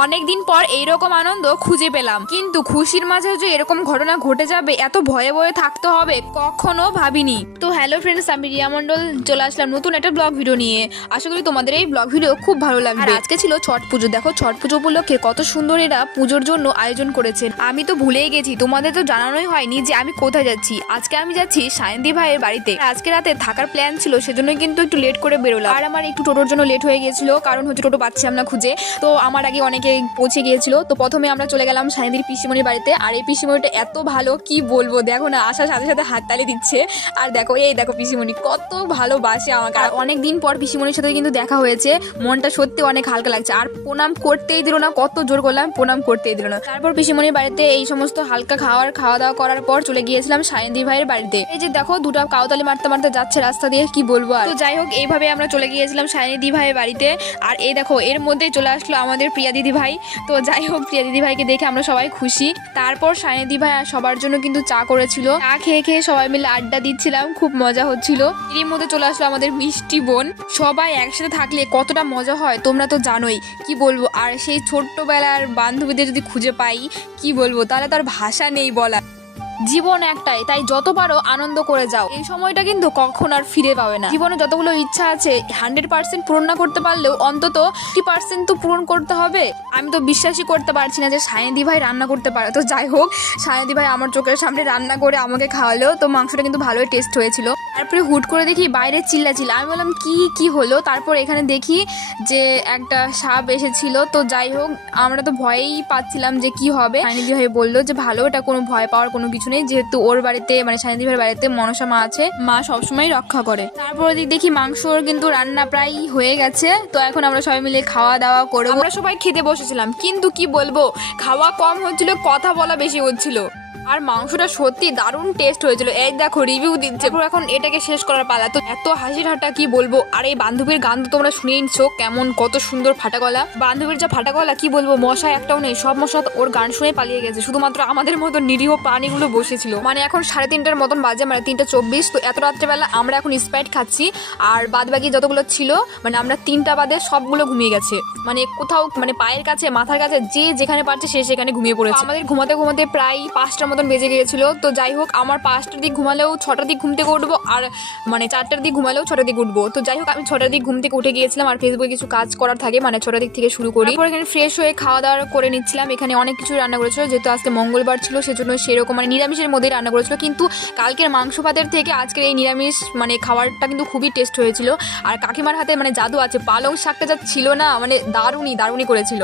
অনেকদিন পর এইরকম আনন্দ খুঁজে পেলাম, কিন্তু খুশির মাঝে যে এরকম ঘটনা ঘটে যাবে এত ভয়ে ভয়ে থাকতে হবে কখনো ভাবিনি। তো হ্যালো ফ্রেন্ডস, আমি রিয়া মন্ডল চলে আসলাম নতুন একটা ব্লগ ভিডিও নিয়ে। আশা করি তোমাদের এই ব্লগ ভিডিও খুব ভালো লাগবে। আর আজকে ছিল ছট পুজো। দেখো ছট পুজো উপলক্ষে কত সুন্দর এরা পুজোর জন্য আয়োজন করেছে। আমি তো ভুলেই গেছি, তোমাদের তো জানানোই হয়নি যে আমি কোথায় যাচ্ছি। আজকে আমি যাচ্ছি সায়ন্তি ভাইয়ের বাড়িতে। আজকে রাতে থাকার প্ল্যান ছিল, সেজন্যই কিন্তু একটু লেট করে বেরোলাম। আর আমার একটু টোটোর জন্য লেট হয়ে গিয়েছিল, কারণ হচ্ছে টোটো পাচ্ছিলাম না খুঁজে। তো আমার আগে অনেকে পৌঁছে গিয়েছিল। তো প্রথমে আমরা চলে গেলাম সায়ন্তীর পিসিমণির বাড়িতে। আর এই পিসিমণিটা এত ভালো কি বলবো, দেখো না আসার সাথে সাথে হাততালি দিচ্ছে। আর দেখো এই দেখো পিসিমণি কত ভালোবাসে আমাকে। আর অনেকদিন পর পিসিমণির সাথে কিন্তু দেখা হয়েছে, মনটা সত্যি অনেক হালকা লাগছে। আর প্রণাম করতেই দিল না, কত জোর করলাম প্রণাম করতেই দিল না। তারপর পিসিমণির বাড়িতে এই সমস্ত হালকা খাওয়া দাওয়া করার পর চলে গিয়েছিলাম সায়ন্তি ভাইয়ের বাড়িতে। এই যে দেখো দুটা কাউতালি মারতে মারতে যাচ্ছে রাস্তা দিয়ে, কি বলবো। আর তো যাই হোক, এইভাবে আমরা চলে গিয়েছিলাম সায়ন্তি ভাইয়ের বাড়িতে। আর এই দেখো এর মধ্যেই চলে আসলো আমাদের প্রিয়া দিদি ভাই। তো যাই হোক, প্রিয়া দিদি ভাইকে দেখে আমরা সবাই খুশি। তারপর সায়ন্তি ভাই সবার জন্য কিন্তু চা করেছিল। চা খেয়ে খেয়ে সবাই মিলে আড্ডা দিচ্ছিলাম, খুব মজা হচ্ছিল। এর মধ্যে চলে আসলো আমাদের মিষ্টি বোন। সবাই একসাথে থাকলে কতটা মজা হয় তোমরা তো জানোই, কি বলবো। আর সেই ছোট্টবেলার বান্ধবীদের যদি খুঁজে পাই, কি বলবো, তাহলে তার ভাষা নেই বলা। জীবন একটাই, তাই যত পারো আনন্দ করে যাও। এই সময়টা কিন্তু কখন আর ফিরে পাবে না। জীবনে যতগুলো ইচ্ছা আছে 100% পূরণ না করতে পারলেও অন্তত 50% তো পূরণ করতে হবে। আমি তো বিশ্বাসই করতে পারছি না যে সায়ন্তি ভাই রান্না করতে পারে। তো যাই হোক, সায়ন্তি ভাই আমার চোখের সামনে রান্না করে আমাকে খাওয়ালো। তো মাংসটা কিন্তু ভালোই টেস্ট হয়েছিল। তারপরে হুট করে দেখি বাইরে চিল্লাচিল্লা। আমি বললাম কি হলো। তারপর এখানে দেখি যে একটা সাপ এসেছিল। তো যাই হোক, আমরা তো ভয়েই পাচ্ছিলাম যে কি হবে। সায়ন্তি ভাই বললো যে ভালো, এটা কোনো ভয় পাওয়ার কোনো কিছু নেই, যেহেতু ওর বাড়িতে মানে সায়ন্তি ভাইয়ের বাড়িতে মনসা মা আছে, মা সবসময় রক্ষা করে। তারপর দেখি মাংসর কিন্তু রান্না প্রায় হয়ে গেছে। তো এখন আমরা সবাই মিলে খাওয়া দাওয়া করে আমরা সবাই খেতে বসেছিলাম, কিন্তু কি বলবো, খাওয়া কম হচ্ছিল, কথা বলা বেশি হচ্ছিল। আর মাংসটা সত্যি দারুণ টেস্ট হয়েছিল। এই দেখো রিভিউ দিচ্ছে। এখন এটাকে শেষ করার পালা। তো এত হাসি ঠাট্টা কি বলবো। আর এই বান্ধবীর গান তো তোমরা শুনেই নিচ্ছো, কেমন কত সুন্দর ফাটা গলা। বান্ধবীর যা ফাটা গলা, কি বলবো, মশা একটাও নেই, সব মশা ওর গান শুনে পালিয়ে গেছে। শুধুমাত্র আমাদের মতো নিরীহ প্রাণীগুলো বসেছিল। মানে এখন 3:30টার মতন বাজে, মানে 3:24। তো এত রাত্রেবেলা আমরা এখন স্প্রাইট খাচ্ছি। আর বাদ বাকি যতগুলো ছিল, মানে আমরা 3টা বাদে সবগুলো ঘুমিয়ে গেছে। মানে কোথাও মানে পায়ের কাছে মাথার কাছে যে যেখানে পারছে সে সেখানে ঘুমিয়ে পড়েছে। আমাদের ঘুমাতে ঘুমাতে প্রায় 5টার মতন বেজে গিয়েছিল। তো যাই হোক, আমার 5টার দিক ঘুমালেও 6টার দিক ঘুম থেকে উঠবো, আর মানে 4টার দিক ঘুমালেও 6টার দিক উঠবো। তো যাই হোক, আমি 6টার দিক ঘুম থেকে উঠে গিয়েছিলাম। আর ফেসবুকে কিছু কাজ করার থাকে, মানে 6টার দিক থেকে শুরু করি। তারপর এখানে ফ্রেশ হয়ে খাওয়া দাওয়া করে নিচ্ছিলাম। এখানে অনেক কিছু রান্না করেছিল, যেহেতু আজকে মঙ্গলবার ছিল, সেজন্য সেরকম মানে নিরামিষের মধ্যেই রান্না করেছিল। কিন্তু কালকের মাংস ভাতের থেকে আজকের এই নিরামিষ মানে খাবারটা কিন্তু খুবই টেস্ট হয়েছিল। আর কাকিমার হাতে মানে জাদু আছে, পালং শাকটা যা ছিল না, মানে দারুণই করেছিল।